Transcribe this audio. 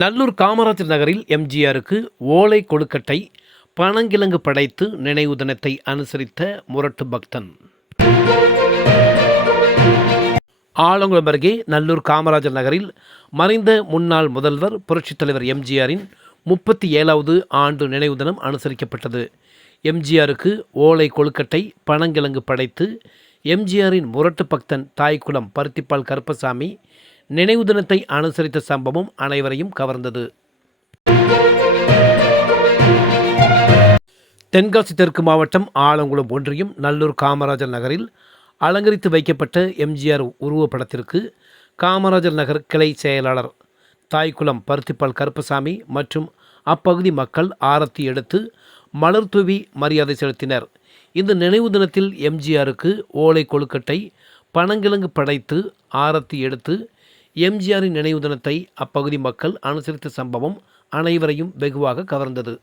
நல்லூர் காமராஜர் நகரில் எம்ஜிஆருக்கு ஓலை கொழுக்கட்டை பனங்கிழங்கு படைத்து நினைவு தினத்தை அனுசரித்த முரட்டு பக்தன். ஆலங்குளம் அருகே நல்லூர் காமராஜர் நகரில் மறைந்த முன்னாள் முதல்வர் புரட்சித் தலைவர் எம்ஜிஆரின் முப்பத்தி ஏழாவது ஆண்டு நினைவு தினம் அனுசரிக்கப்பட்டது. எம்ஜிஆருக்கு ஓலை கொழுக்கட்டை பனங்கிழங்கு படைத்து எம்ஜிஆரின் முரட்டு பக்தன் தாய்க்குளம் பருத்திப்பால் கருப்பசாமி நினைவு தினத்தை அனுசரித்த சம்பவம் அனைவரையும் கவர்ந்தது. தென்காசி தெற்கு மாவட்டம் ஆலங்குளம் ஒன்றியம் நல்லூர் காமராஜர் நகரில் அலங்கரித்து வைக்கப்பட்ட எம்ஜிஆர் உருவப்படத்திற்கு காமராஜர் நகர் கிளை செயலாளர் தாய்க்குளம் பருத்திப்பால் கருப்பசாமி மற்றும் அப்பகுதி மக்கள் ஆரத்தி எடுத்து மலர் தூவி மரியாதை செலுத்தினர். இந்த நினைவு தினத்தில் எம்ஜிஆருக்கு ஓலை கொழுக்கட்டை பனங்கிழங்கு படைத்து ஆரத்தி எடுத்து எம்ஜிஆரின் நினைவு தினத்தை அப்பகுதி மக்கள் அனுசரித்த சம்பவம் அனைவரையும் வெகுவாக கவர்ந்தது.